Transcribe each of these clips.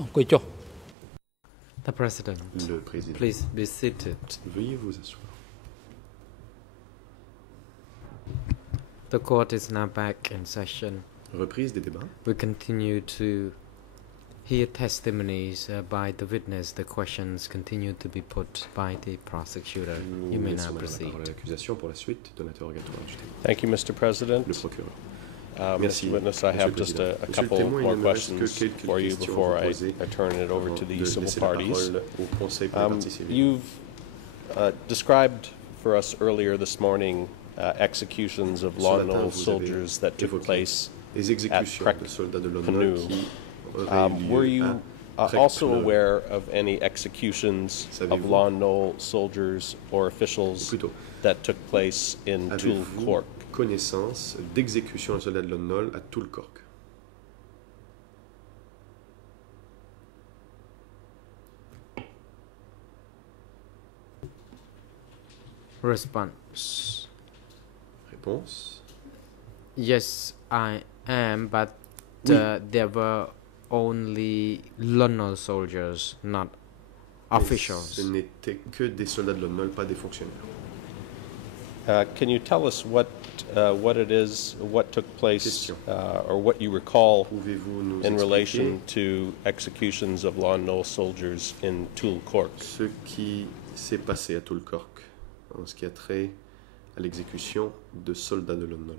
The President, Le président. please be seated. Veuillez vous asseoir. The court is now back in session. Reprise des débats. We continue to hear testimonies by the witness. The questions continue to be put by the prosecutor. You may now proceed. La parole à l'accusation pour la suite de l'interrogatoire du témoin. Thank you, Mr. President. Le procureur. Mr. Witness, I have just a couple more questions for you before I turn it over to the civil parties. You've described for us earlier this morning executions of Lon Nol soldiers that took place at Prec Canoe. Were you also aware of any executions of Lon Nol soldiers or officials that took place in Toul Cork? Connaissance d'exécution de soldats de Lon Nol à Toul Cork. Response. Réponse. Yes, I am, but there were only Lon Nol soldiers, not officials. Ce n'était que des soldats de Lon Nol, pas des fonctionnaires. Can you tell us what it is, what took place, or what you recall in relation to executions of Lon Nol soldiers in Toul Cork? Ce qui s'est passé à Toul Cork en ce qui a trait à l'exécution de soldats de Lon Nol.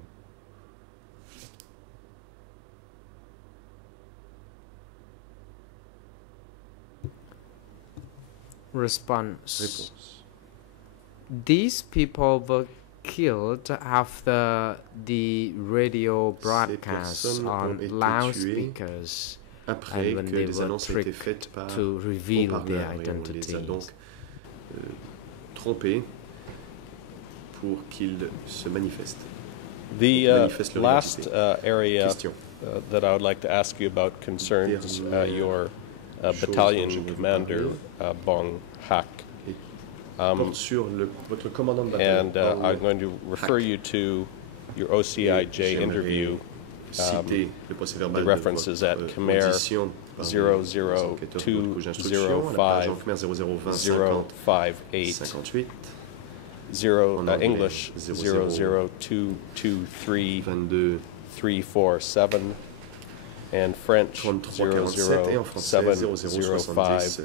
Response. Réponse. These people were killed after the radio broadcast on loudspeakers après and when que they les were annonces aient été tricked faites par to reveal their haut-parleurs, et on les a identities. donc trompés pour qu'ils se manifestent. The last area that I would like to ask you about concerns your battalion commander, Bong Hak. Sur votre commandant de And bataillon, I'm going to refer you to your OCIJ interview. citer le procès verbal The de reference is at votre Khmer audition par le 00205 English 00223 347 and French 3347 et en français 00705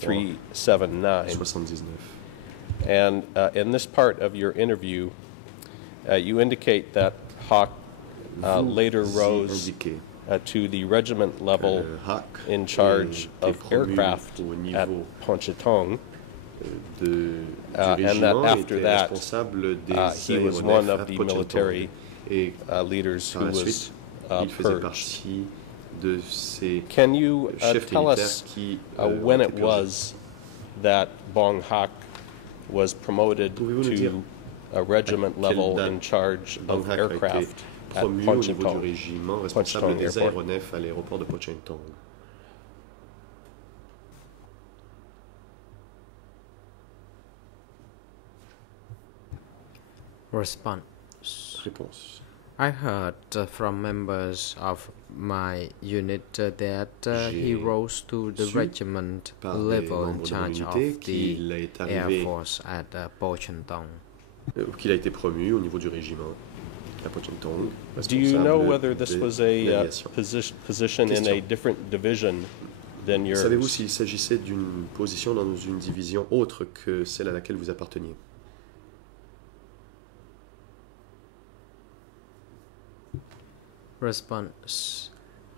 379. 79. And in this part of your interview, you indicate that Hawk later rose to the regiment level in charge of aircraft at Pontchartrain, and that after that he was one of the military leaders who was purged. Can you tell us when it was that Bong Hak was promoted to a regiment level in charge of aircraft at Pontchartrain Airport? Response. Réponse. I heard from members of my unit that he rose to the regiment level in charge of the Air Force at Pontchartrain. Qu'il a été promu au niveau du régiment à Pontchartrain. Do you know whether this was a position in a different division than yours? Savez-vous s'il s'agissait d'une position dans une division autre que celle à laquelle vous apparteniez? Response.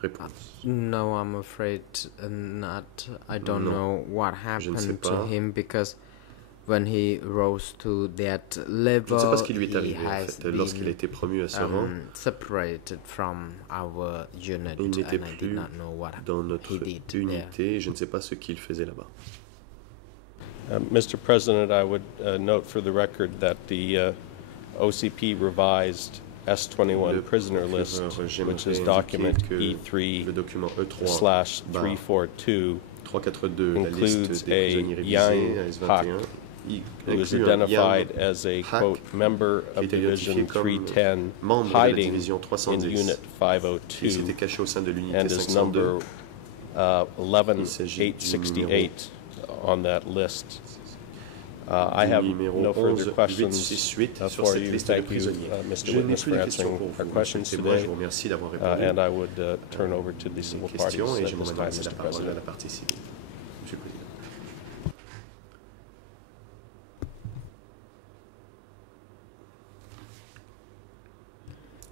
Réponse. No, I'm afraid not. I don't know what happened to him because when he rose to that level, Je ne sais pas ce qui lui est he arrivé en has fait, lorsqu'il a été promu à ce rang. separated from our unit, Il and n'était I did plus not know what dans notre he did there. unité. Je ne sais pas ce qu'il faisait là-bas. Mr. President, I would note for the record that the OCP revised S21 prisoner list, which is document E3/342, includes a Yang Hak, who is identified as a, quote, member of Division 310 hiding in Unit 502, and is number 11868 on that list. I have no further questions for you. Thank you, Mr. Witness, for answering our questions today. And I would turn over to the civil parties at this time, Mr. President.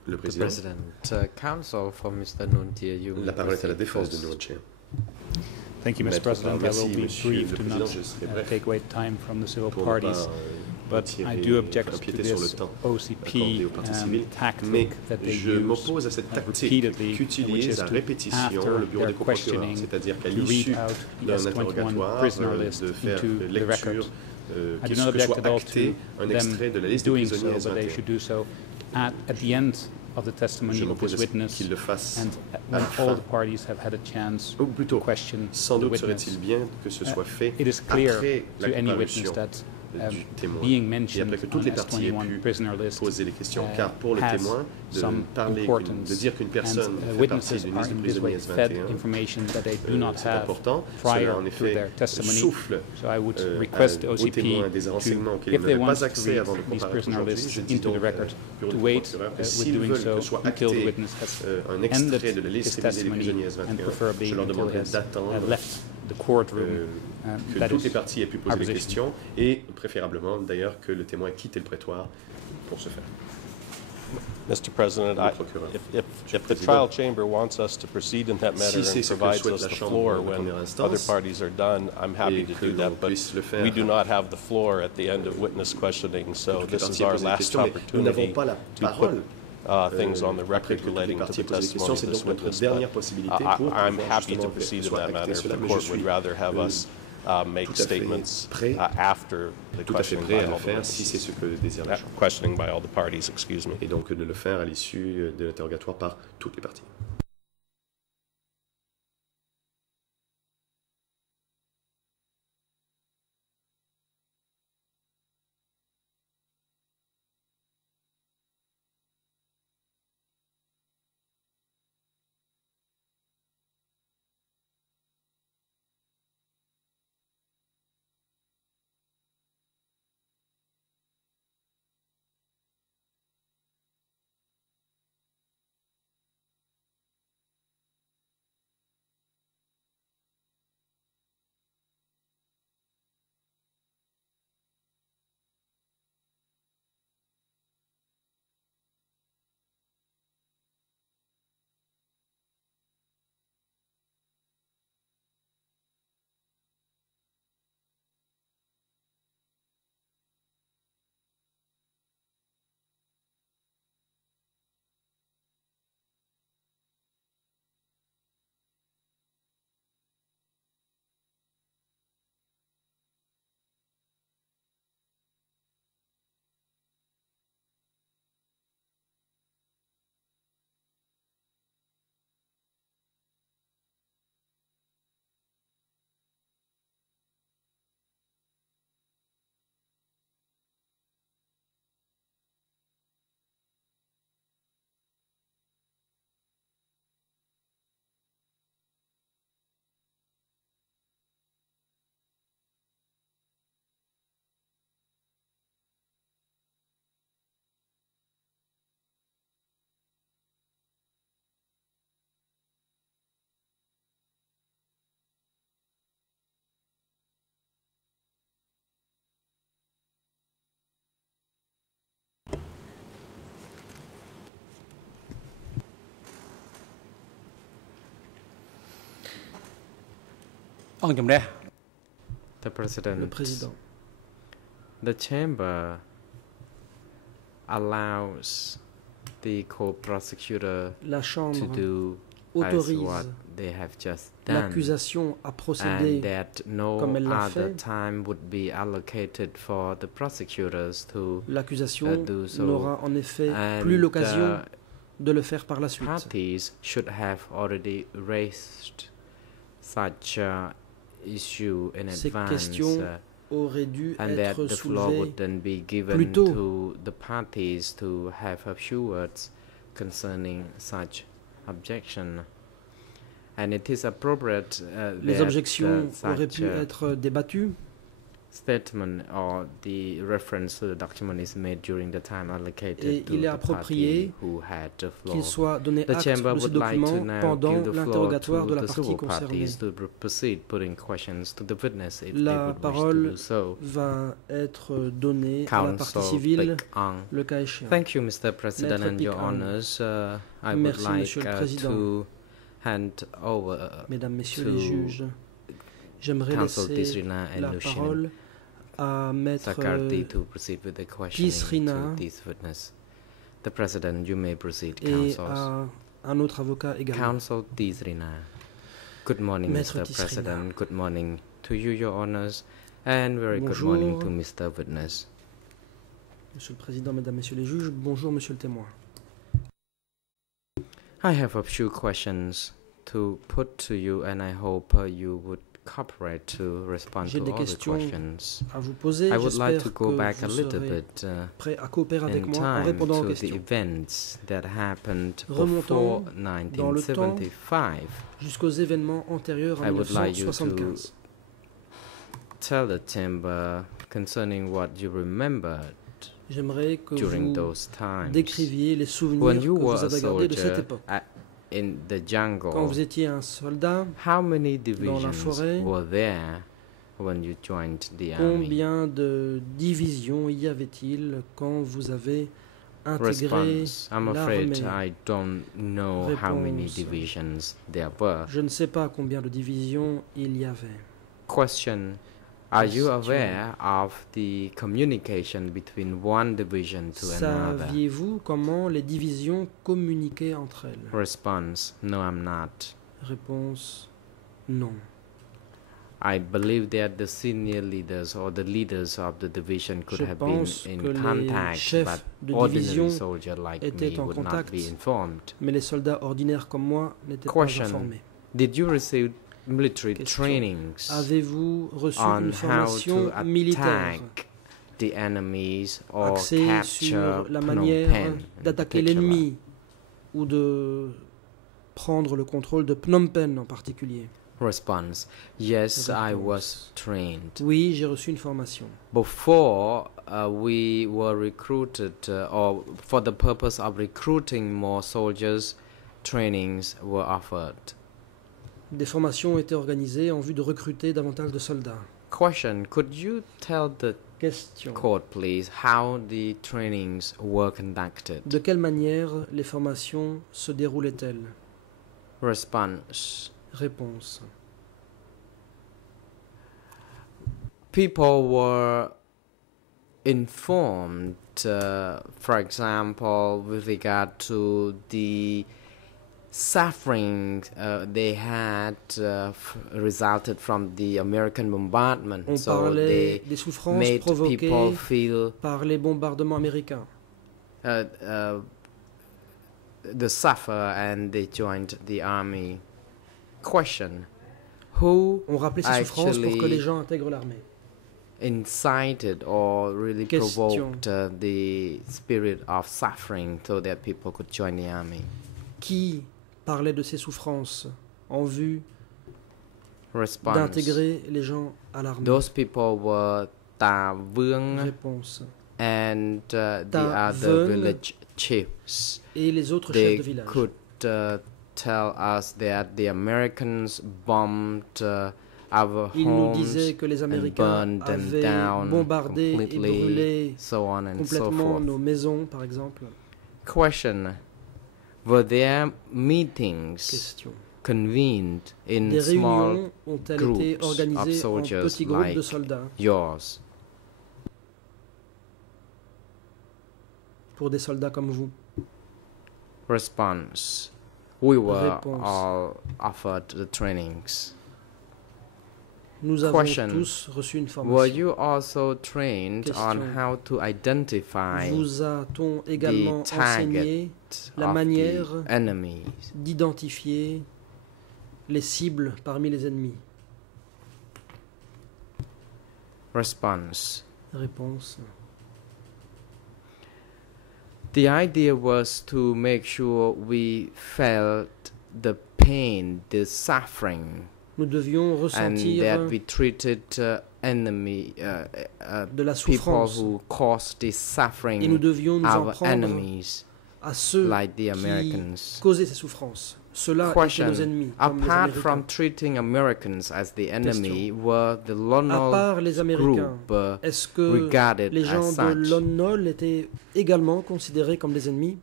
Le Président. Counsel for Mr. Nuntia, La parole est à la défense de Nuntia. Thank you, Mr. President. I will be brief to not take away time from the civil parties, but I do object to this OCP tactic that they use repeatedly, which is to, after their questioning, to read out the S-21 prisoner list into the record. I do not object at all to them doing so, but they should do so at the end of the testimony of this witness, and when all the parties have had a chance to question the witness. It is clear to any witness that being mentioned on the S-21 prisoner list has some importance, and witnesses are in this way fed information that they do not have prior to their testimony. So I would request the OCP to, if they want to read these prisoner lists into the record, to wait with doing so until the witness has ended his testimony, and preferably until he has left the courtroom. Que toutes les parties aient pu poser des questions, et préférablement d'ailleurs que le témoin quitte le prétoire pour ce faire. Mr. President, if the trial chamber wants us to proceed in that manner and provides us the floor when other parties are done, I'm happy to do that, but we do not have the floor at the end of witness questioning, so this is our last opportunity to put things on the record relating to the testimony of this witness. But I'm happy to proceed in that manner if the court would rather have us make statements after the questioning by all the parties, excuse me. Et donc de le faire à l'issue de l'interrogatoire par toutes les parties. The President. Le Président. The chamber allows the co-prosecutor La to Chambre do as autorise what they have just done, l'accusation à and procéder that no comme elle l'a other fait. time would be allocated for the prosecutors to L'accusation do so. n'aura en effet And plus l'occasion de le faire par la suite. parties should have already raised such issue in Ces advance, questions auraient dû and that être the floor soulevées would then be given plus tôt. to the parties to have a few words concerning such objection. And it is appropriate Les objections auraient such pu être débattues. statement or the reference to the document is made during the time allocated Et to il est the approprié party who had the floor. qu'il soit donné The acte chamber de ce would like to document now pendant give the floor l'interrogatoire to de la the partie civil concernée. parties to proceed putting questions to the witness if they La would wish to parole do so. va être donnée à la partie Counsel civile, Pick Ang. le cas échéant. Thank you, Mr. President, Maître and your Pick Ang. honors. I would Merci, like Monsieur le Président. to hand over Mesdames, Messieurs to les juges, j'aimerais Counsel laisser Tisrina and la Lushin parole à Maître Sakarti to proceed with the questioning Tisrina to these witnesses. The President, you may proceed, et counsels. à un autre avocat également. Counsel Tisrina. Good morning, Maître Mr. Tisrina. President. Good morning to you, your honors, and very good Bonjour. morning to Mr. Witness. Monsieur le Président, Mesdames, Messieurs les juges, bonjour Monsieur le témoin. I have a few questions to put to you, and I hope you would cooperate to respond J'ai to des all the questions questions. À vous poser, I would like j'espère to que go back a vous little serez bit prêt à coopérer avec in moi en time répondant aux to the questions. events that happened Remontons before dans le temps 1975. Jusqu'aux événements antérieurs à I would like you to 1975. tell the chamber concerning what you remembered J'aimerais que during vous those times. décriviez les souvenirs When que you were vous a avez gardés de cette soldier époque. in the jungle, Quand vous étiez un soldat, how many dans la divisions forêt, were there when you joined the army? combien de divisions y avait-il quand vous avez intégré Response. I'm afraid l'armée? I don't know how many Réponse. divisions there were. Je ne sais pas combien de divisions il y avait. Question. Are you Question. aware of the communication between one division to another? Saviez-vous comment les divisions communiquaient entre elles? Response. No, I'm not. Réponse non. I believe that the senior leaders or the leaders of the division could Je have been pense que in les contact, chefs but de ordinary division soldier like étaient me en would not contact. be informed. Mais les soldats ordinaires comme moi n'étaient pas Question. informés. Did you receive military Question. trainings Avez-vous reçu on une how formation to militaire attack the enemies or axée capture sur la Phnom manière Penh in d'attaquer particular? l'ennemi ou de prendre le contrôle de Phnom Penh en particulier? Response. Yes, I Réponse. was trained. Oui, j'ai reçu une formation. Before we were recruited, or for the purpose of recruiting more soldiers, trainings were offered. Des formations ont été organisées en vue de recruter davantage de soldats. Question. Could you tell the Question. court, please, how the trainings were conducted? De quelle manière les formations se déroulaient-elles? Response. Réponse. People were informed, for example, with regard to the suffering they had resulted from the American bombardment. On So parlait they des souffrances made people provoquées feel par les bombardements américains. the suffer and they joined the army. Question. Who On rappelait ces souffrances pour que actually les gens intègrent l'armée. incited or really Question. provoked the spirit of suffering so that people could join the army? Qui parlait de ces souffrances en vue Response. d'intégrer les gens à l'armée? Those people were Ta Vương Réponse. and the Ta other Vương village chiefs. Et les autres They chefs de village. could tell us that the Americans bombed our Ils nous homes disaient que les and Américains burned them avaient down bombardé et completely, brûlé so on and so complètement forth. nos maisons, par exemple. Question. Were there meetings Question. convened in Des small réunions ont-elles groups été of organisées en soldiers petits groupes like de soldats yours? pour des soldats comme vous? Response. We were Réponse. all offered the trainings. Nous avons Question. tous reçu une Were formation. you also trained on Question. how to identify Vous a-t-on également the enseigné target la of manière the enemies? d'identifier les cibles parmi les ennemis? Response. Réponse. The idea was to make sure we felt the pain pain, the suffering, nous devions and ressentir that we treated enemy de la people souffrance who caused this et nous suffering, devions nous en our prendre enemies, à ceux like the qui Americans. causaient ces souffrances. Ceux-là étaient nos ennemis, comme les apart from Américains. treating Americans as the enemy, were the Lone À part les Nol Américains, group est-ce que regarded les gens as de such? Lone Nol étaient également considérés comme des ennemis?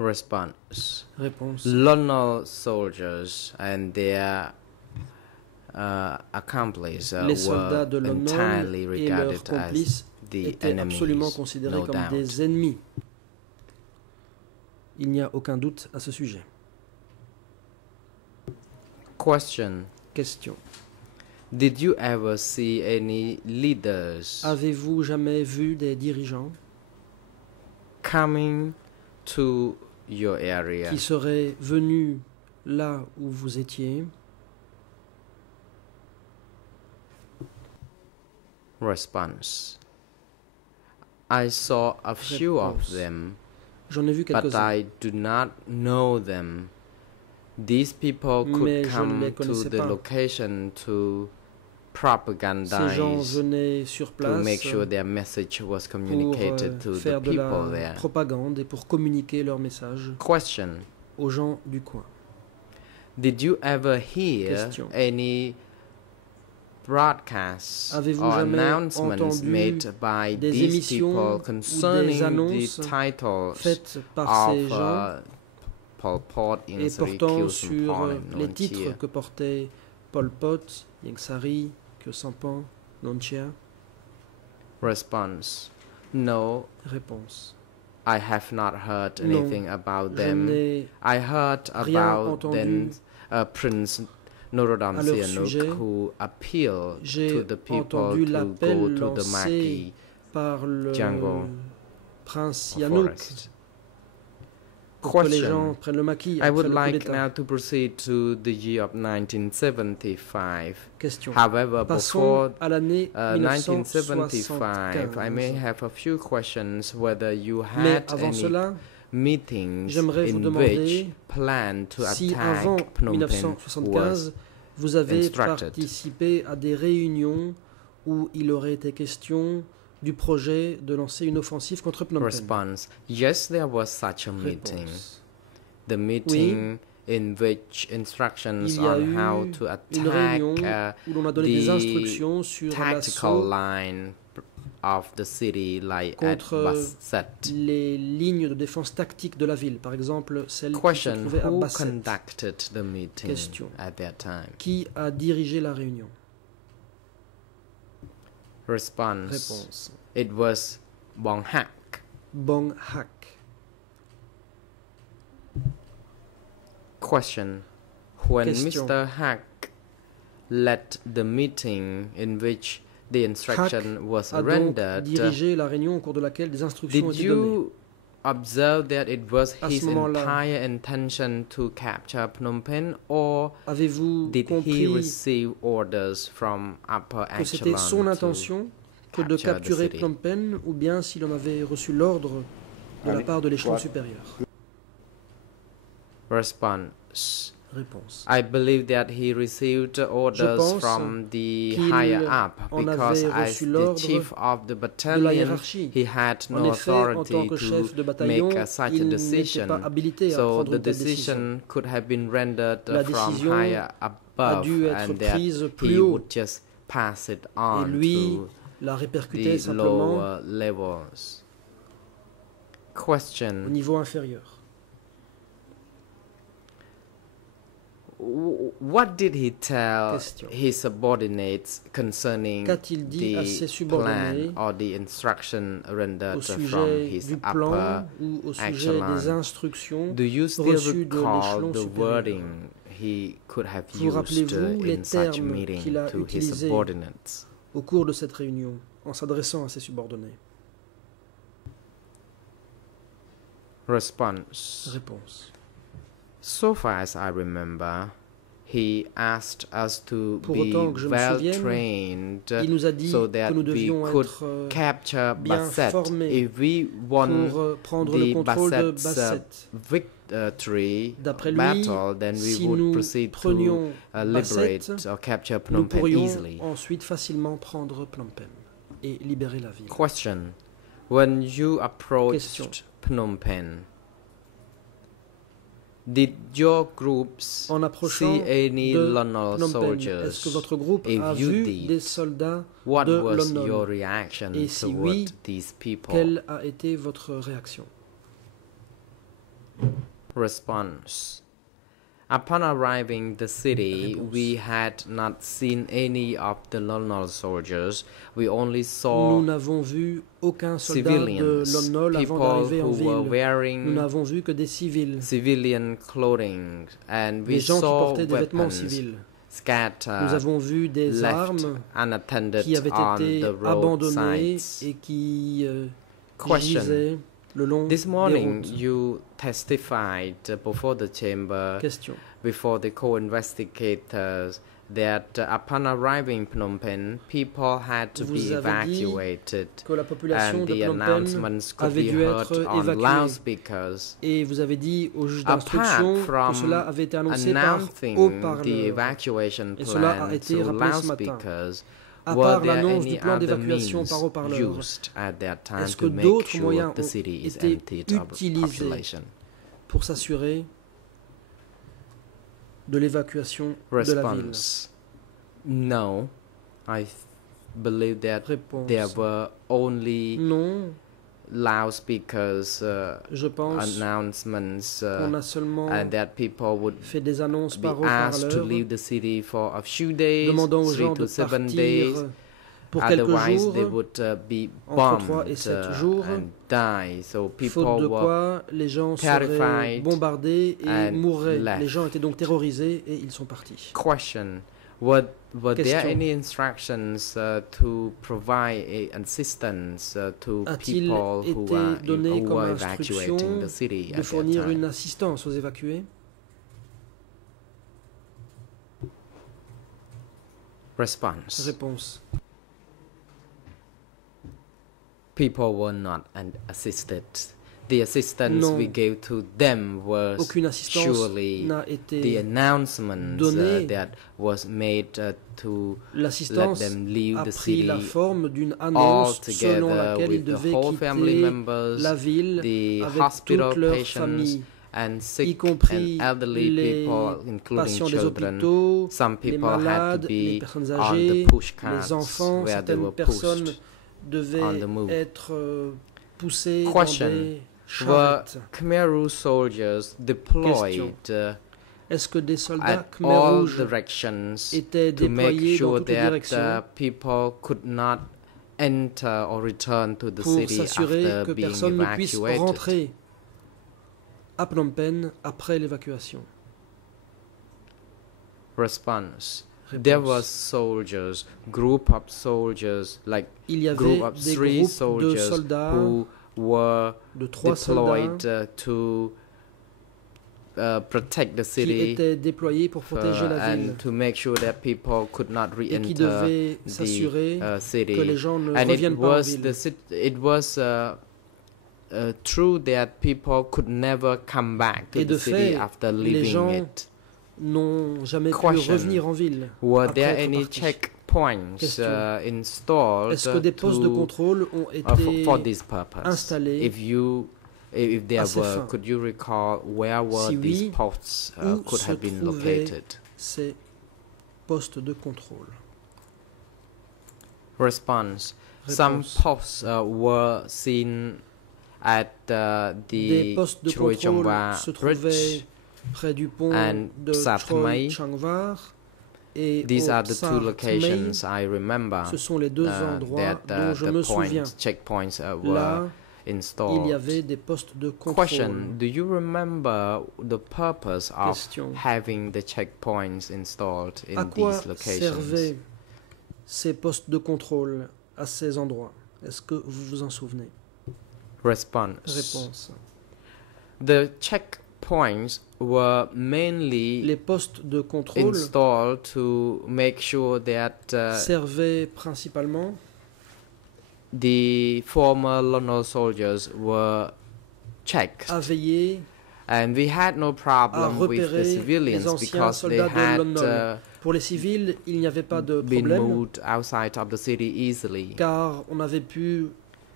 Response. Réponse. Lone Nol soldiers and their accomplices Les soldats de were Lone Nol entirely et leurs regarded complices as the étaient absolument enemies, considérés no comme doubt. des ennemis. Il n'y a aucun doute à ce sujet. Question. Question. Did you ever see any leaders Avez-vous jamais vu des dirigeants coming to your area qui seraient venus là où vous étiez? Response. I saw a few of Réponse. them, J'en ai vu but quelques-uns. I do not know them. These people Mais could je ne les come to connaissais the pas. location to Ces gens propagandize, venaient sur to place make sure their message was pour communicated to the faire de people la there. propagande et pour communiquer leur message Question. aux gens du coin. Did you ever hear Question. any broadcasts Avez-vous or jamais announcements entendu made by des these émissions people ou concerning des annonces the titles faites par ces of gens Pol Pot, et Ieng Sary, portant Khieu sur Samphan, and les Nuon titres Chea? que portaient Pol Pot, Ieng Sary, Khieu Samphan, Nuon Chea? Response. No, Réponse. I have not heard Non, anything about Je them. n'ai I heard rien about entendu Prince Norodom à leur Sihanouk sujet. who appealed J'ai to the people entendu to l'appel go to the lancé Maki par le jungle prince or Sihanouk forest. pour que les Question. gens prennent le maquis I après would le coup like d'État. now to proceed to the year of 1975. Question. However, Passons before à l'année 1975, I may 1975. have a few questions whether you Mais had avant any cela, meetings j'aimerais vous in demander which plan to si attack avant Phnom Penh 1975, was vous avez instructed. participé à des réunions où il aurait été question du projet de lancer une offensive contre Phnom Penh. Response. Yes, there was such a meeting. Réponse. The meeting in which instructions Il y a on eu how to une attack réunion où l'on a donné des the instructions sur tactical l'assaut line of the city, like at contre Basset. les lignes de défense tactique de la ville, par exemple celle qui se Question. trouvait à Who Basset. conducted the meeting Question. at that time? Qui a dirigé la réunion? Response. Réponse. It was Bong Hak. Bong Hak. Question. When Question. Mr. Hak led the meeting in which the instruction was A donc rendered, dirigé la réunion au cours de laquelle des instructions ont did été données. you observe that it was À his ce moment-là, entire intention to capture Phnom Penh, or Avez-vous did he compris receive orders from upper que c'était son echelon intention que de capture the capturer city? Phnom Penh ou bien s'il en avait reçu l'ordre de la Allez, part de l'échelon toi. supérieur? Response. Réponse. I believe that he received orders pense from the qu'il higher up en because avait as reçu the l'ordre chief of the de la battalion, hiérarchie. he had En no effet, en tant authority que chef de to bataillon, make such a il n'était decision. pas habilité à So prendre the une telle décision. decision could have been rendered La from décision higher a above, dû être and that prise plus he haut. would just pass it Et on lui to l'a répercuté the simplement lower levels. au Question. niveau inférieur. What did he tell Question. his subordinates concerning Qu'a-t-il dit à ses the subordonnés plan or the instruction rendered au from sujet his du upper plan ou au sujet echelon? des instructions? Do you still reçues de recall l'échelon the supérieur? wording he could have Vous used rappelez-vous les in such termes meeting qu'il a to his utilisés subordinates? au cours de cette réunion en s'adressant à ses subordonnés? Response. Réponse. So far as I remember, he asked us to Pour be autant que je me well souvienne, trained il nous a dit so que that nous we devions could être capture bien Basset. formés If we won pour prendre le the contrôle de Basset's Basset. victory D'après lui, battle, then we si would nous proceed to prenions liberate Basset, or capture nous Phnom Penh pourrions easily. ensuite facilement prendre Phnom Penh et libérer la ville. Question: when you approached Question. Phnom Penh, did your groups En approchant see any de Lon Nol Phnom Penh, soldiers? est-ce que votre groupe If a you vu did, des soldats what de was Lon Nol? your reaction Et si toward oui, these people? quelle a été votre réaction? Response: upon arriving the city, Réponse. we had not seen any of the Lon Nol soldiers. We only Nous saw n'avons vu aucun soldat de Lon civilians, Nol avant people d'arriver en who were ville. Nous wearing n'avons vu que des civils, civilian clothing, and we des gens qui saw portaient des vêtements weapons civils. Nous scattered, avons vu des left armes unattended qui avaient on été the abandonnées roadsides. et qui Question: gisaient le long this des morning, routes. you testified before the chamber, Question. before the co-investigators, that upon arriving Phnom Penh, people had to be Vous avez dit evacuated, que la population and de the Phnom Penh announcements could avait be dû heard être on évacuée. loudspeakers. Et vous avez dit au juge Apart d'instruction que from cela avait été annoncé par announcing the haut-parleur. evacuation Et cela a plan été to rappelé ce matin. loudspeakers, À were part there l'annonce any du plan other d'évacuation par means haut-parleur, used at that time est-ce que to make d'autres sure moyens the ont city is été emptied of utilisés population? pour s'assurer de l'évacuation de la ville? Response: no, I believe that Réponse. there were only Non, loudspeakers je pense announcements qu'on a seulement and that people would fait des annonces be par asked to haut-parleur leave the city for a few days, demandant aux 3 gens to de 7 partir days. pour quelques Otherwise, jours, they would be entre 3 bombed et 7 jours, and die. So faute people de were quoi les gens seraient terrified bombardés et and mourraient. left. Les gens étaient donc terrorisés et ils sont partis. question: were there Question. any instructions to provide assistance to A-t-il people who été donné comme were instruction evacuating the city de at that fournir time? une assistance aux évacués? Response: Réponse. people were not assisted. The assistance Non. we gave to them was Aucune assistance surely n'a the été announcements donnée. that was made to let L'assistance them leave a the pris city la forme d'une all annonce selon together laquelle ils with the devaient whole family quitter members, la ville the avec hospital toute leur patients famille, and y sick compris and elderly les people, including patients des children. hôpitaux, Some les people had malades, to les be personnes on âgées, the push les carts enfants. where they Certaines were personnes pushed. on the devaient move. être poussées Question. dans des Were charrettes. Khmer Rouge soldiers deployed Est-ce que des soldats at Khmer all Rouge directions étaient to make déployés dans sure toutes les that directions people could not enter or return to the pour city s'assurer after que being personne ne puisse evacuated? rentrer à Phnom Penh après l'évacuation? Response: Réponse. there were soldiers, group of soldiers, like Il y group avait of des 3 groupes de soldiers soldats, who were de 3 soldats deployed to protect the qui city étaient déployés pour protéger la ville and to make sure that people could not et qui re-enter devaient the s'assurer city. que les gens ne And it reviennent pas en was ville. it was true that people could never come back to Et the de city fait, after les leaving gens it. n'ont jamais pu Question. revenir en ville. Were après there être any partis. checkpoints Question. installed Est-ce que des postes de to, contrôle ont été for this purpose? installés If there à ces were, fins? could you recall where were Si these oui, posts où could se have been trouvaient located? ces postes de contrôle? Response: some Réponse. posts were seen at Des the postes de Choi contrôle Chongwa se Bridge. trouvaient près du pont and de Psat Choi Mai. Changvar et These au are the two Psat Mai. locations I remember Ce sont les deux endroits dont je the me souviens. checkpoints were Là, installed. il y avait des postes de contrôle. Question: do you remember the purpose of Question. having the checkpoints installed À in quoi these locations? servaient ces postes de contrôle à ces endroits? Est-ce que vous vous en souvenez? Response: Réponse. the checkpoints points were mainly les postes de contrôle installed to make sure that servaient principalement the former London soldiers were checked. à veiller And we had no problem with the civilians because they had pour les civils, il n'y avait pas de been problème moved outside of the city easily. car on avait pu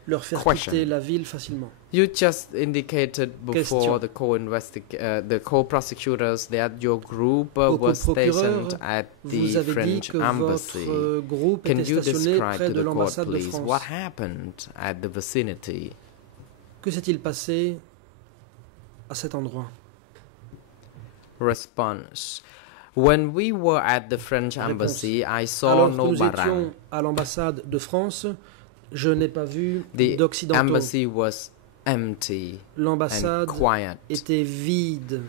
leur faire quitter la ville facilement. You just indicated before the co-prosecutors that your group was stationed at the French embassy. Can you describe to the court, please, what happened at the vicinity? Que s'est-il passé à cet endroit? Response. When we were at the French embassy, I saw no nous barang. étions à l'ambassade de France, je n'ai pas vu The d'occidentaux. embassy was empty L'ambassade and quiet, était vide.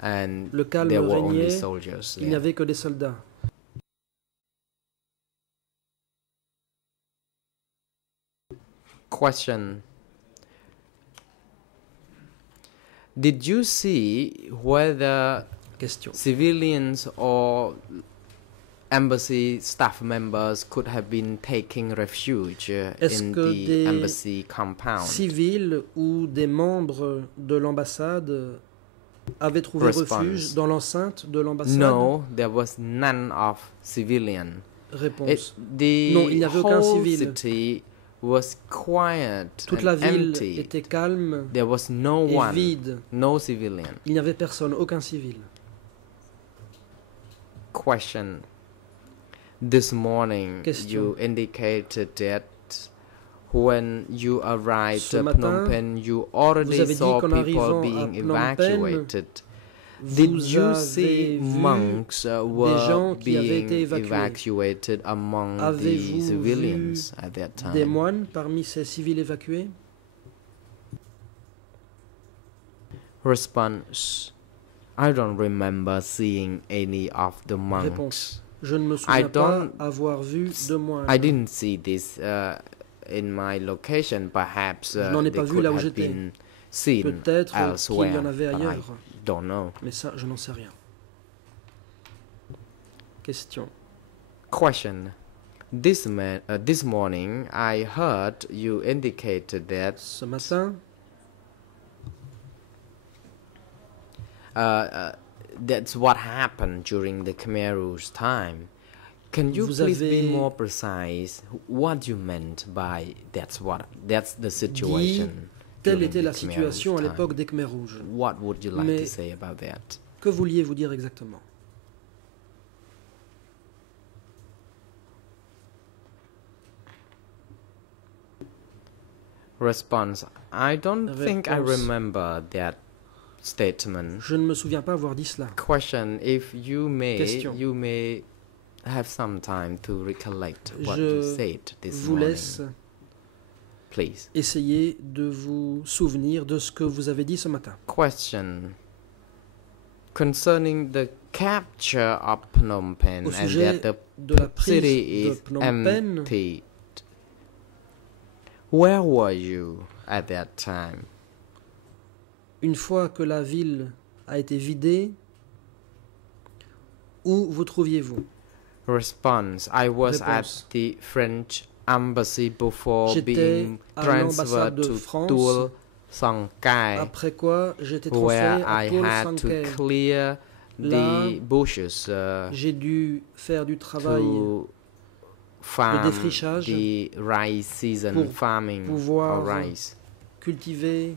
and Le calme there were only régnait, soldiers il n'y there. avait que des soldats. Question. Did you see whether Question. civilians or embassy staff members could have been taking refuge in que the des embassy compound? Civils ou des membres de l'ambassade avaient trouvé refuge dans l'enceinte de l'ambassade? No, there was none of civilian. Réponse. The Non, il n'y avait aucun whole civil. city was quiet Toute and la ville empty. était calme There was no et one, vide. no civilian. Il n'y avait personne, aucun civil. Question. This morning, Question. you indicated that when you arrived Ce at matin, Phnom Penh, you vous already avez dit saw qu'en people arrivant à being Phnom Penh, evacuated. Did vous you avez see vu monks des were gens qui avaient being été évacués? evacuated among the Avez-vous civilians vu at that des time? moines parmi ces civils évacués? Response. I don't remember seeing any of the monks. Réponse. Je ne me souviens pas avoir vu de moines. I didn't see this in my location. Perhaps Je n'en ai they pas vu could là où have j'étais. been seen Peut-être qu'il y elsewhere, en avait but I ailleurs. don't know. Mais ça, je n'en sais rien. Question. Question. This morning, I heard you indicated that Ce matin, that's what happened during the Khmer Rouge time. Can you Vous please be avez more precise what you meant by that's the situation? telle during était the la Khmer situation à Rouge l'époque time? des Khmers rouges. What would you like Mais to say about that? que vouliez-vous dire exactement? Response. I don't think I Réponse. remember that statement. Je ne me souviens pas avoir dit cela. Question. If you may, Question. you may have some time to recollect what Je you said this vous morning. laisse Please. essayer de vous souvenir de ce que vous avez dit ce matin. Question. Concerning the capture of Phnom Penh Au and sujet that the de la prise city de is Phnom Penh, emptied. Where were you at that time? une fois que la ville a été vidée, où vous trouviez-vous? Response. I was at Réponse. the French embassy before J'étais being à transferred l'ambassade de to France, Tuol Sangkai, après quoi j'étais where transféré à I Tuol had to Sangkai. clear Là, the bushes J'ai dû faire du travail to farm défrichage the rice season, pour farming pouvoir for rice. cultiver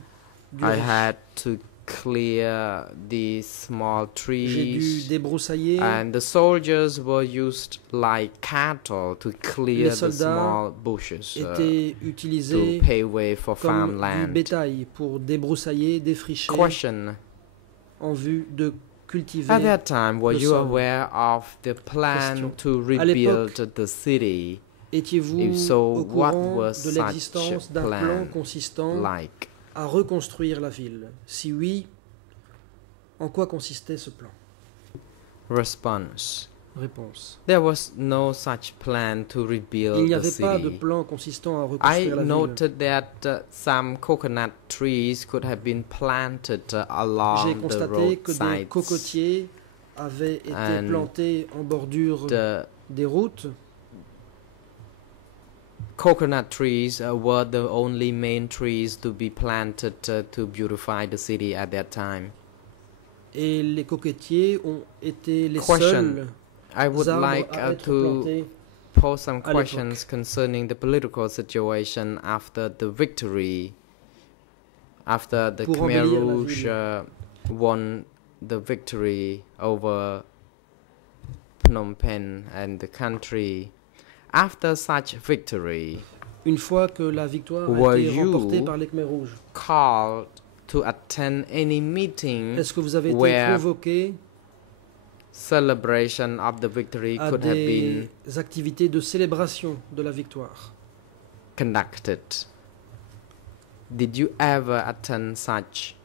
du I riz. had to clear the small J'ai dû trees, débroussailler. and the soldiers were used like cattle to clear Les the soldats small bushes étaient to utilisés pave way for comme du farmland. bétail pour débroussailler, défricher Question. en vue de cultiver. At that time, were le you sol. aware of the plan Question. to À l'époque, rebuild the city? Étiez-vous If so, au what courant was de such l'existence d'un plan plan consistant like? à reconstruire la ville? Si oui, en quoi consistait ce plan? Response. Réponse. There was no such plan to Il rebuild n'y the avait pas de city. plan consistant à I reconstruire la ville. noted that some coconut trees could have been planted J'ai along the constaté que des roadsides. cocotiers avaient été And plantés en bordure des routes. Coconut trees were the only main trees to be planted to beautify the city at that time. Et les cocotiers ont été les Question. seuls I would arbres like à être to plantés. pose some à questions l'époque. concerning the political situation after the victory, after the Pour Khmer embellir la Rouge ville. won the victory over Phnom Penh and the country. After such victory, Une fois que la victoire Were a été you remportée par les Khmer Rouges, called to attend any meeting est-ce que vous avez été where convoqué celebration of the victory à could have been des activités de célébration de la victoire? conducted? Did you ever attend such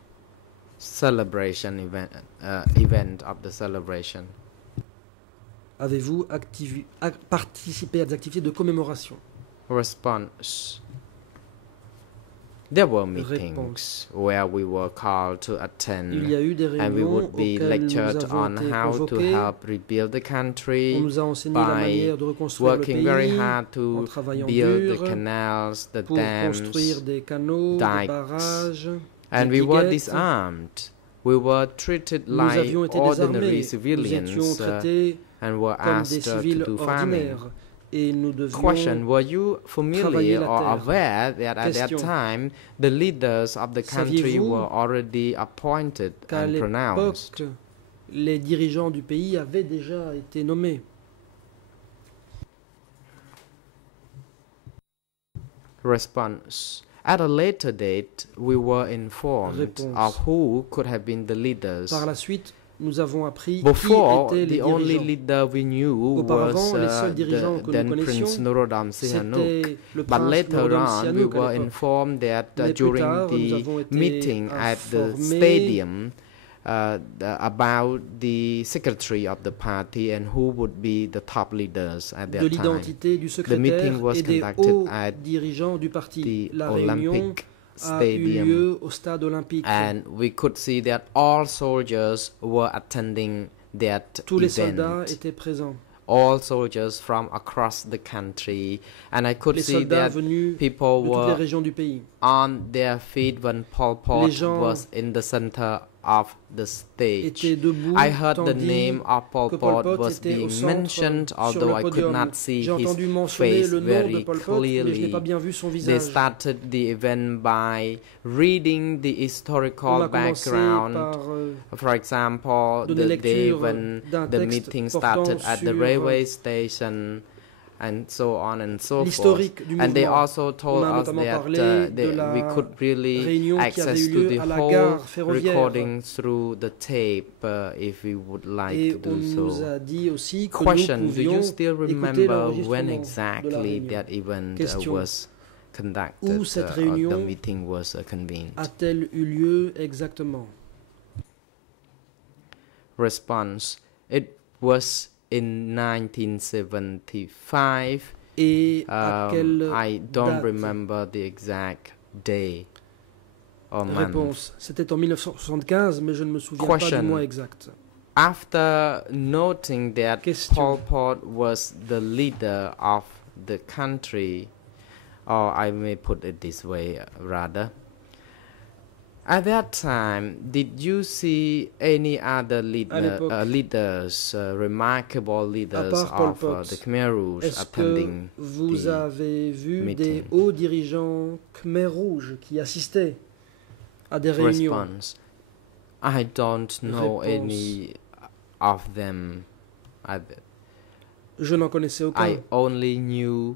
celebration event of the celebration? Avez-vous participé à des activités de commémoration? Response. There were Réponse. meetings where we were called to Il y attend, a eu des and we réunions would be auxquelles nous lectured avons on été how to convoqués. help rebuild the On country, nous a enseigné la by manière de reconstruire le working very pays hard en to travaillant build dur the canals, the pour dams, construire des canaux, des dikes, barrages, and des we were diguettes. disarmed. We were treated Nous like avions été ordinary désarmés, nous étions civilians traités and were comme des asked to civils do farming. ordinaires et nous Question: devions were you travailler familiar la or terre. aware that at that Question. time the leaders of the country Saviez-vous were already appointed qu'à and pronounced? l'époque, les dirigeants du pays avaient déjà été nommés? Response: at a later date, we were informed Réponse. of who could have been the leaders. Par la suite, nous avons appris Before, qui étaient les the only dirigeants. leader we knew Auparavant, was les seuls dirigeants the que then nous connaissions, Prince Norodom Sihanouk. c'était le But prince later Norodom on, we Sihanouk à were l'époque. informed that Mais plus during tard, nous the avons été meeting at the informés stadium about the secretary of the party and who would be the top leaders at de that time. l'identité du meeting secrétaire was et des conducted hauts at dirigeants du parti. The La réunion Olympic a eu Stadium, lieu au stade olympique. and we could see that all soldiers were attending that Tous les event. soldats étaient présents. All soldiers from across the country, and I could Les see soldats that venus people de toutes les were régions du pays. on their feet when Pol Pot Les gens was in the center of the stage. Étaient debout, I heard the tandis name of Pol que Pol Pot Pot was était au being centre, mentioned, sur although le I could podium. not see J'ai his entendu mentionner face le nom de very Pol Pot, mais je n'ai clearly. pas bien vu son They visage. started the event by reading the On historical a commencé background. par For example, donner the day lecture when d'un the texte meeting portant started at the sur railway station, and so on and so forth. l'historique du And they mouvement. also told On a us notamment that parlé de la we could really réunion qui avait access eu to lieu the à la whole gare ferroviaire. recording through the tape if we would like Et to on do nous so. a dit aussi que Question: nous do pouvions you still écouter remember l'enregistrement when de la exactly réunion. that event Question: was conducted, où cette or the réunion meeting was convened? a-t-elle eu lieu exactement? Response: it was in 1975. Et à quelle I don't date? remember the exact day or month. Réponse: c'était en 1975, mais je ne me souviens pas Question: du mois exact. After noting that Question: Pol Pot was the leader of the country, or I may put it this way rather, at that time, did you see any other leaders, remarkable leaders part Pol of Pot, the Khmer Rouge Est-ce que attending vous the avez vu meeting? des hauts dirigeants Khmer Rouge qui assistaient à des réunions? Response: I don't know Réponse: any of them. Je n'en connaissais aucun. I only knew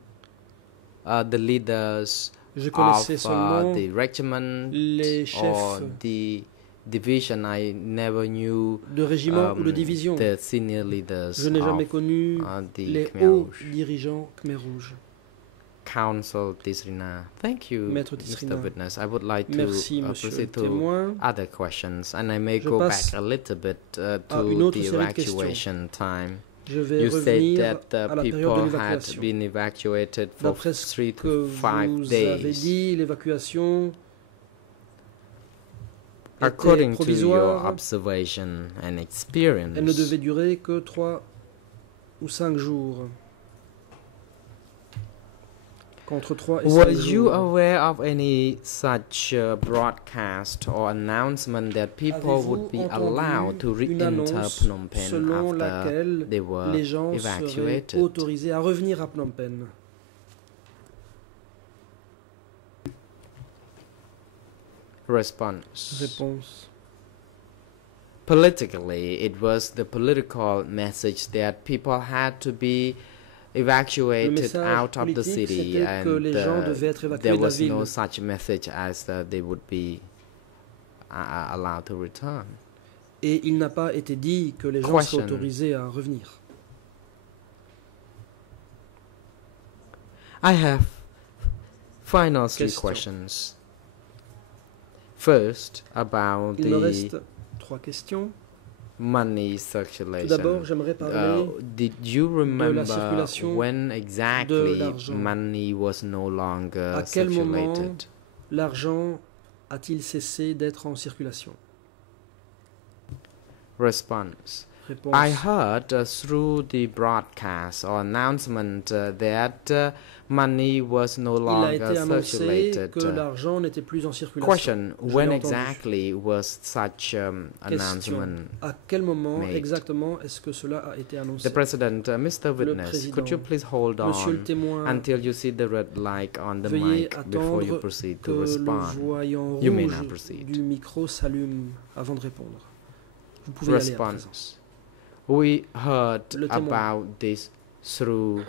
the leaders Je connaissais of seulement the regiment les chefs or the division. I never knew de régiment ou de division. the senior leaders Je n'ai jamais of connu the les Khmer hauts Rouge. dirigeants Khmer Rouge. Counsel Tisrina. Thank you, Maître Mr. Tisrina. Witness. I would like Merci, to monsieur le proceed to témoin. other questions, and I may Je go passe back a little bit à to une autre the série de questions. evacuation time. You said that the people had been evacuated for 3 to 5 days. L'évacuation according to your observation and experience. Elle ne devait durer que 3 ou 5 jours. Contre 3 et 5 jours. Were you aware of any such broadcast or announcement that people would be allowed to re-enter Phnom Penh after they were les gens evacuated? Seraient autorisés à revenir à Phnom Penh? Réponse. Politically, it was the political message that people had to be evacuated out of the city, and there was no such message as they would be allowed to return. Et il n'a pas été dit que les gens seraient autorisés à revenir. I have final 3 questions. First, about il me reste 3 questions. Money circulation. Tout d'abord, j'aimerais parler did you remember de la circulation when exactly money was no longer à quel moment circulated? L'argent a-t-il cessé d'être en circulation? Response. I heard through the broadcast or announcement that money was no longer circulated. Que l'argent n'était plus en circulation. Question: when exactly was such announcement à quel moment made? Exactement est-ce que cela a été annoncé? The President, Mr. Witness, could you please hold on until you see the red light on the mic before you proceed to respond? You may now proceed. Du micro s'allume avant de répondre. Vous pouvez y aller à présent. We heard about this through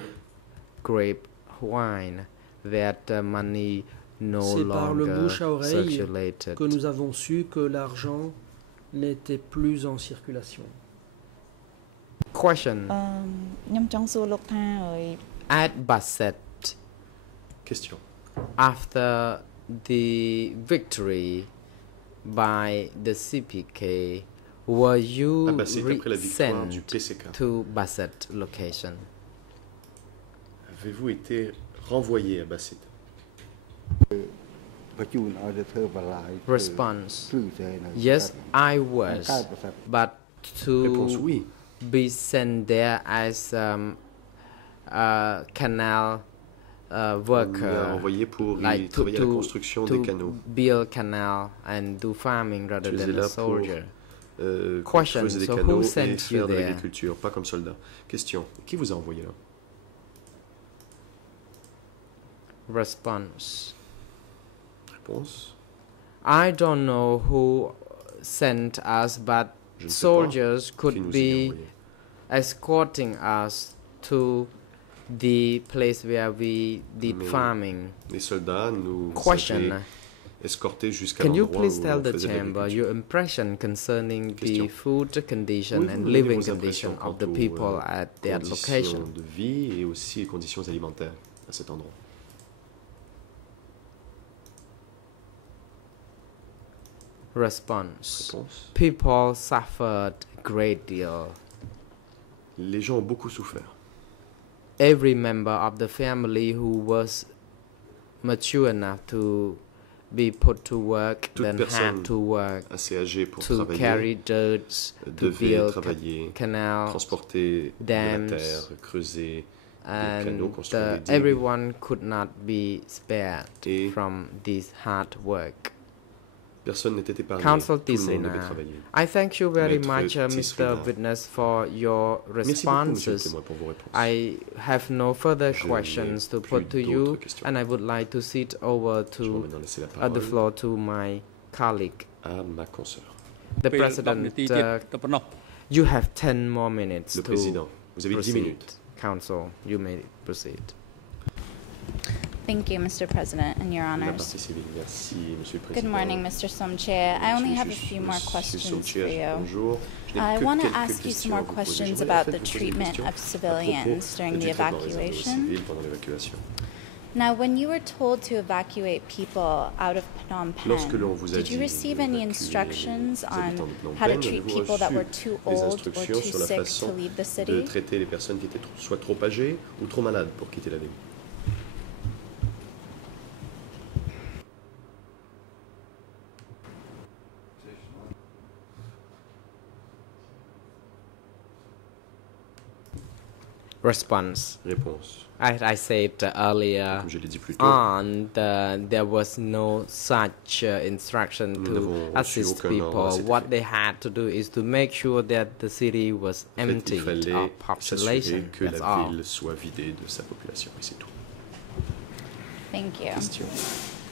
grapevine that money no longer circulated. Que nous avons su que l'argent n'était plus en circulation. Question. At Basset. Question. After the victory by the CPK, were you sent to Basset location? Avez-vous été renvoyé à Basset? Response. Yes, I was, but to be sent there as a canal worker, like to build canal and do farming rather than a soldier. Question, so who sent you there? Pas comme soldat. Question, qui vous a envoyé là? Response. Réponse. I don't know who sent us, but soldiers could be escorting us to the place where we did farming. Les soldats nous escortés jusqu'à Can you l'endroit please où tell on the faisait chamber your impression concerning the food condition and living condition of the people at that location? De vie et aussi les conditions alimentaires à cet endroit. Response. People suffered a great deal. Les gens ont beaucoup souffert. Every member of the family who was mature enough to be put to work then had to work to carry dirt, to build canal, transporter dams, de la terre, creuser and everyone could not be spared from this hard work. Personne n'était épargné. Counsel Tout le monde devait Tisrina, travailler. I thank you very much, Mr. Witness, for your responses. I have no further questions to put to you, and I would like to sit over to the floor to my colleague. Ma consoeur. The President, you have 10 more minutes to vous avez 10 minutes. Counsel, you may proceed. Thank you, Mr. President, and Your Honors. Good morning, Mr. Somche. I only have a few more questions for you. I want to ask you some more questions about the treatment of civilians during the evacuation. Now, when you were told to evacuate people out of Phnom Penh, did you receive any instructions on how to treat people that were too old or too sick to leave the city? De traiter les personnes qui étaient soit trop âgées ou trop malades pour quitter la ville. Response. Réponse. I said earlier Comme je l'ai dit plus tôt, on, there was no such instruction to assist people. What they had to do is to make sure that the city was empty of population. Que That's la all. ville soit vidée de sa population, et c'est tout. Thank you. Question.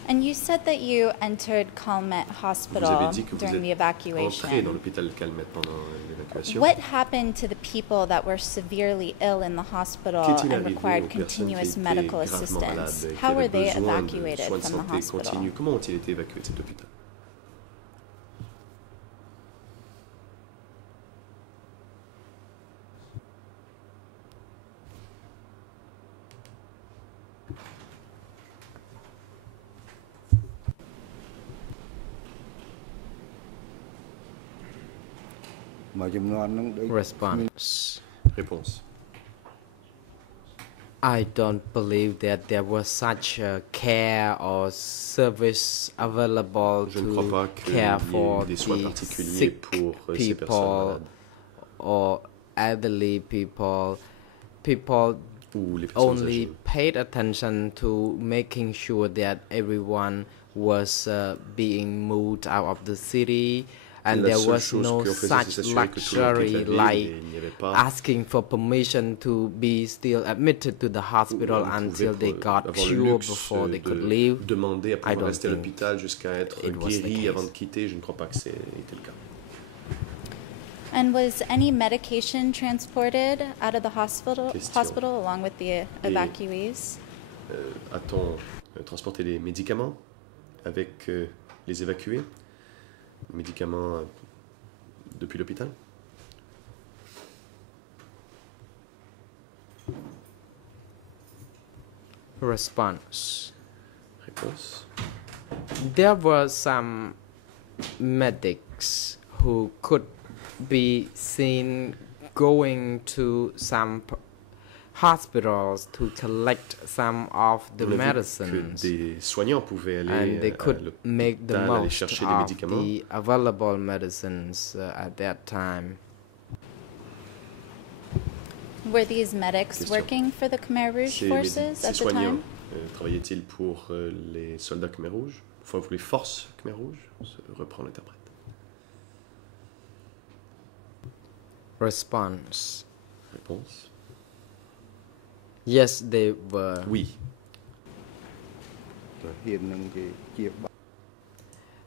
And you said that you entered Calmette Vous avez Hospital dit que vous during the êtes entré dans evacuation. l'hôpital Calmette pendant l'évacuation. What happened to the people that were severely ill in the hospital Qu'est-il and arrivé required aux personnes qui continuous étaient medical gravement malades assistance? et qui How were avaient they besoin de evacuated soins de from the santé hospital? continus? Comment ont-ils été évacués de cet hôpital? Response. Réponse. I don't believe that there was such care or service available Je ne crois pas to qu'il y care ait for des soins the particuliers sick pour ces personnes people malades or elderly people. People ou les personnes only âgées. paid attention to making sure that everyone was being moved out of the city, and La there seule was chose no qu'on faisait, c'est such s'assurer que tout le monde quitte la luxury ville like et il n'y avait pas asking for permission to be still admitted to the hospital on until they pouvait got avoir le cure luxe before they could de leave. demander à I pouvoir don't rester à think l'hôpital jusqu'à être it was the guéri case. avant de quitter. Je ne crois pas que c'était le cas. And was any medication transported out of the Question. hospital along with the evacuees? A-t-on transporté les médicaments avec les évacués? Médicaments depuis l'hôpital? Response. Réponse. There were some medics who could be seen going to some hospitals to collect some of the On a vu que medicines, des soignants pouvaient aller and they à could make the l'hôpital, aller most chercher des of médicaments. the available medicines at that time. Were these medics Question. working for the Khmer Rouge Ces forces at the soignants time? travaillaient-ils pour les soldats Khmer Rouge? Enfin, pour les forces Khmer Rouge? Je reprends l'interprète. Response. Réponse. Yes, they were. Oui.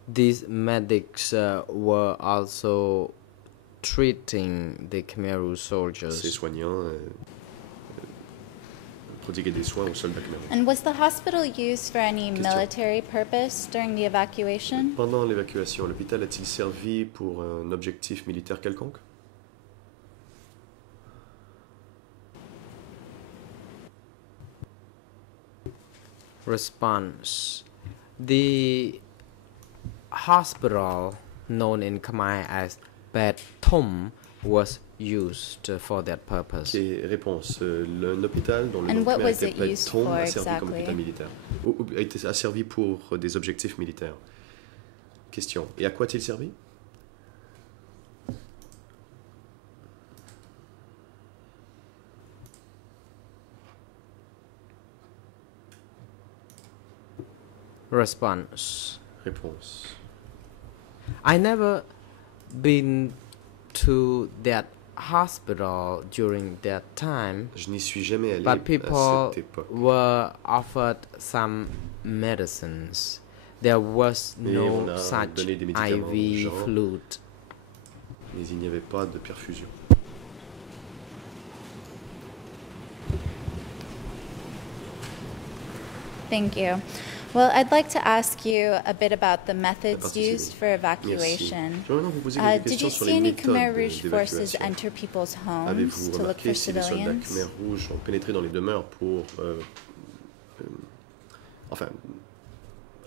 These medics were also treating the Khmer Rouge Ces soldiers. soignants prodiguaient des soins aux soldats Khmer Rouge. And was the hospital used for any Question. military purpose during the evacuation? Pendant l'évacuation, l'hôpital a-t-il servi pour un objectif militaire quelconque? Response. The hospital, known in Khmer as Bat Thom, was used for that purpose. Et réponse. Un hôpital dont le And nom what Khmer was était it Bat used Thom for a servi comme exactly? hôpital militaire. A servi pour des objectifs militaires. Question. Et à quoi a-t-il servi? Response. Réponse. I never been to that hospital during that time, Je n'y suis jamais allé but à people cette époque. were offered some medicines. There was Mais on no a such donné des médicaments aux IV gens. fluid. Mais il n'y avait pas de perfusion. Thank you. Well, I'd like to ask you a bit about the methods partie used civile. for Merci. evacuation. J'aimerais vous poser quelques Did you questions sur see les any méthodes Khmer Rouge forces d'évacuation. enter people's homes Avez-vous to look remarqué for si les soldats civilians? Khmer Rouges ont pénétré dans les demeures pour enfin,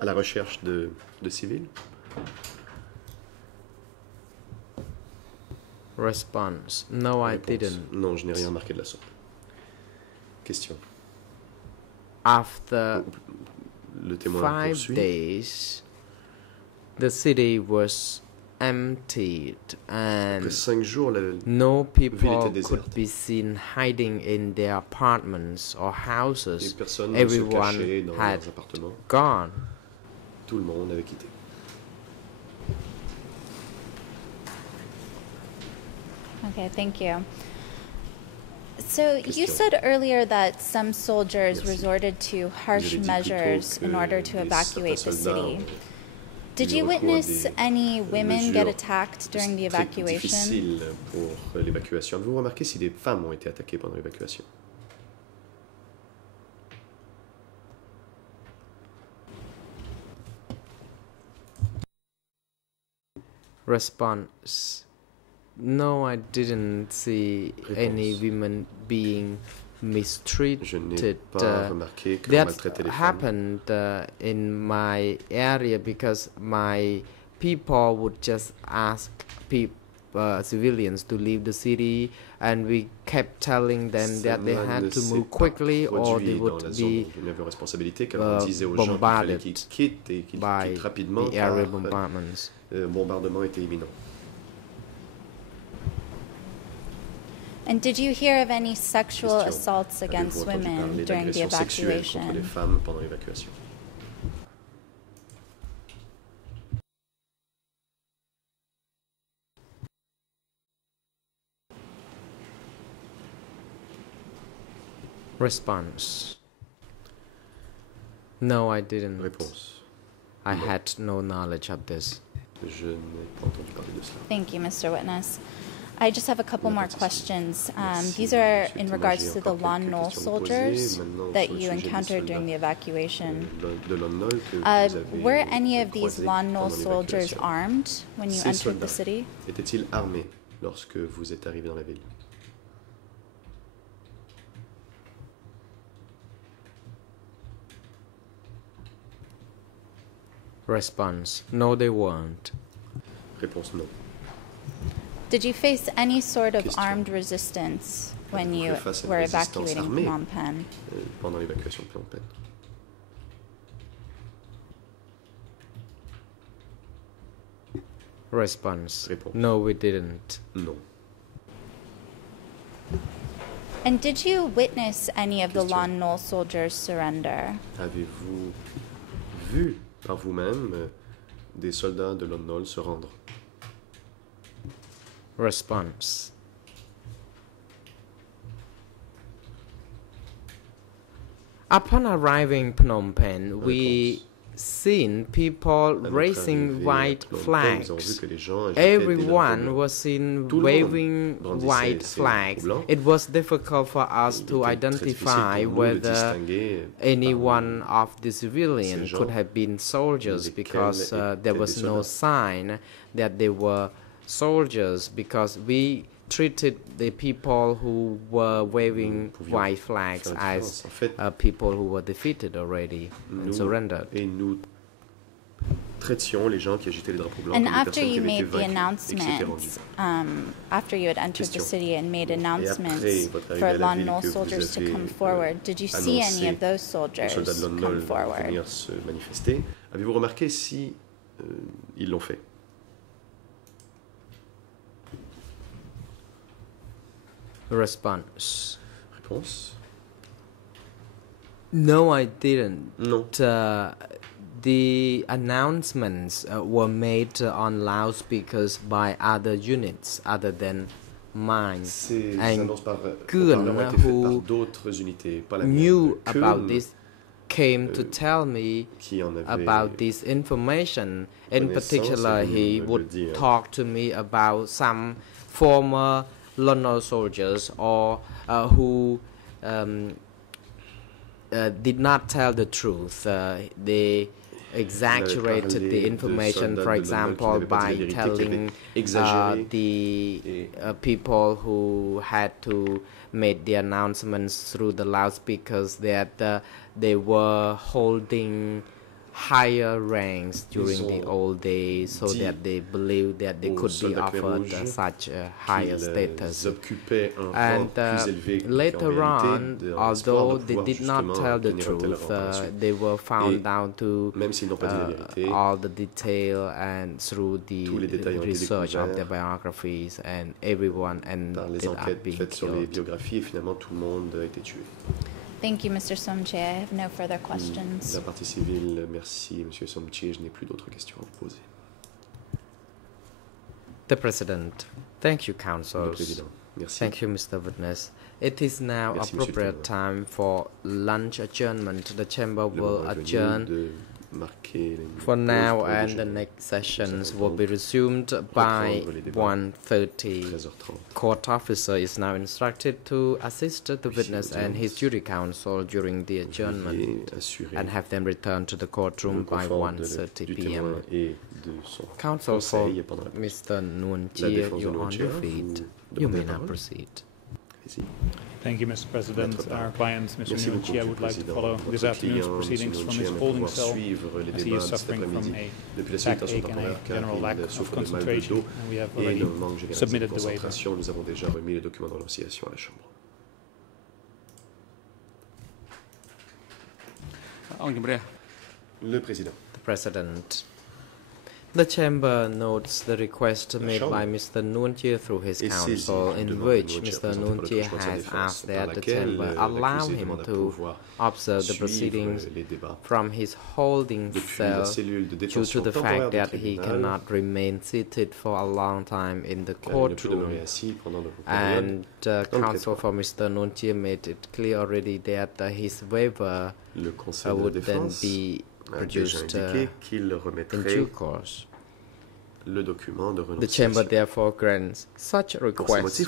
à la recherche de civils? Response. No, I didn't. Non, je n'ai rien remarqué de la sorte. Question. After Le témoin 5 poursuit. days, the city was emptied and Après 5 jours, la no ville people était could déserte. be seen hiding in their apartments or Et houses. personne ne se cachait Everyone dans had leurs appartements. gone. Tout le monde avait quitté. Okay, thank you. So you said earlier that some soldiers Merci. resorted to harsh Vous avez dit measures plutôt in que order to certains evacuate the soldats city. Did eu you recours à witness des any women get mesures attacked during the très evacuation? difficile pour l'évacuation. Avez-vous remarqué si des femmes ont été attaquées pendant l'évacuation? Response. No, I didn't see any Réponse. women being Je mistreated. n'ai pas remarqué que l'on That maltraitait les femmes. happened in my area because my people would just ask civilians to leave the city, and we kept telling them that they had to move quickly or they would be bombarded by the area bombardments. Bombardement était imminent. And did you hear of any sexual Question. assaults against Avez-vous entendu women parler during the d'agressions sexuelles contre les evacuation? femmes pendant l'évacuation? Response. No, I didn't. Réponse. I No. had no knowledge of this. Je n'ai pas entendu parler de cela. Thank you, Mr. Witness. I just have a couple more questions. Merci, These are Monsieur in le regards témoin. to J'ai the encore Lon quelques Nol questions à vous soldiers poser. Maintenant, that sur le you sujet des encountered during the soldats, evacuation. de Lon Nol que vous avez Were any of these croisés Lon Nol pendant soldiers l'évacuation. armed when you Ces entered the soldats city? étaient-ils armés lorsque vous êtes arrivé dans la ville? Response. No, they weren't. Réponse non. Did you face any sort of Question. armed resistance when Avez-vous you fait face à une were résistance evacuating armée Phnom Penh? Pendant l'évacuation de Phnom Penh? Response. Réponse. No, we didn't. Non. And did you witness any of the Question. Lon Nol soldiers surrender? Avez-vous vu par vous-même des soldats de Lon Nol se rendre? Response. Upon arriving Phnom Penh, we seen people À notre raising arrivée à white Phnom Penh, nous avons vu flags. que les gens agitaient des drapeaux Everyone blancs. was seen Tout le monde waving brandissait white ces flags. drapeaux blancs. It was difficult for us Il to était très identify difficile pour nous de whether distinguer any parmi one of the civilians ces gens could have been soldiers lesquels because there étaient was des no soldats. sign that they were soldiers, because we treated the people who were waving pouvions white flags faire la as différence. En fait, people who were defeated already and nous, surrendered. et nous traitions les gens qui agitaient les drapeaux blancs And comme des after personnes qui you avaient été made the vaincues et qui s'étaient announcements, rendues. after you had entered the Question. city and made Et après announcements votre arrivée for à la Lon ville Nol que vous soldiers to avez, come forward, did you see any annoncé of those aux soldiers soldats de Lon Nol come de forward? venir se manifester, avez-vous remarqué si ils l'ont fait? Response. Réponse? No, I didn't. Non. The announcements were made on loudspeakers by other units other than mine. Ces And annonces par Gun, haut-parleurs ont été faites par who d'autres unités, pas la mienne. knew Kuhn, about this came to euh, tell me qui en avait about this information. In connaissance particular, et vous he me le would dire. talk to me about some former Lon Nol soldiers or who did not tell the truth. They exaggerated the information, for example, by telling the people who had to make the announcements through the loudspeakers that they were holding higher ranks during the old days, so that they believed that they could be offered such a higher status. And later on, although they did not tell the truth, they were found down to all the detail and through the research of their biographies, and everyone ended up being killed. Thank you, Mr. Somche. I have no further questions. La partie civile, merci, Monsieur Somche. Je n'ai plus d'autres questions à vous poser. The President. Thank you, counsels. Merci. Thank you, Mr. Witness. It is now appropriate time for lunch adjournment. The chamber will adjourn for now, and the next sessions will be resumed by 1:30. Court officer is now instructed to assist the witness and his jury counsel during the adjournment and have them return to the courtroom by 1:30 p.m. Counsel for Mr. Nuon Chea, you're on your feet. You may now proceed. Thank you, Mr. President. Our client, Mr. Nuon Chea, would like to follow this afternoon's proceedings from his holding cell, as he is suffering from a backache and a general lack of concentration, and we have already submitted the waiver. Nous avons déjà remis les documents de renonciation à la Chambre. Le Président. The President. The Chamber notes the request made by Mr. Nuon Chea through his counsel, in which Mr. Nuon Chea has asked that the Chamber allow him to observe the proceedings from his holding cell due to the fact that he cannot remain seated for a long time in the courtroom. And counsel for Mr. Nuon Chea made it clear already that his waiver would then be produced in due course. The Chamber therefore grants such a request.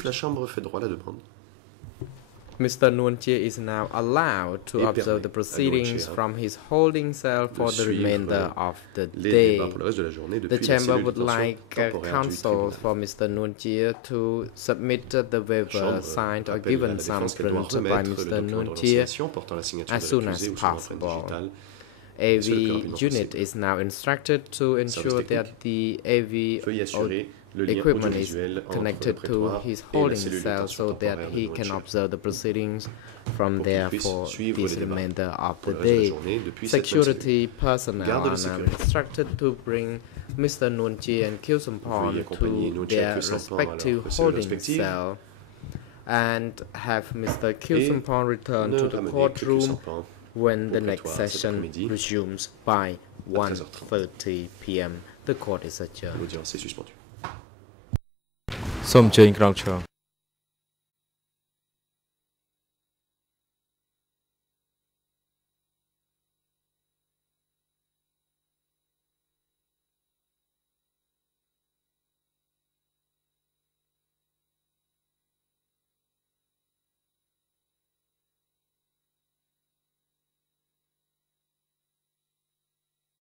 Mr. Nuon Chea is now allowed to observe the proceedings from his holding cell for the remainder of the day. The Chamber would like counsel for Mr. Nuon Chea to submit the waiver signed or given thumbprint by Mr. Nuon Chea as soon as possible. AV unit is now instructed to ensure that the AV equipment is connected to his holding cell so that he can observe the proceedings from there for the remainder of the day. Security personnel are now instructed to bring Mr. Nuon Chea and Khieu Samphan to their respective holding cell and have Mr. Khieu Samphan return to the courtroom when the next session resumes by 1:30 p.m. The court is adjourned. សូមអញ្ជើញក្រងឈរ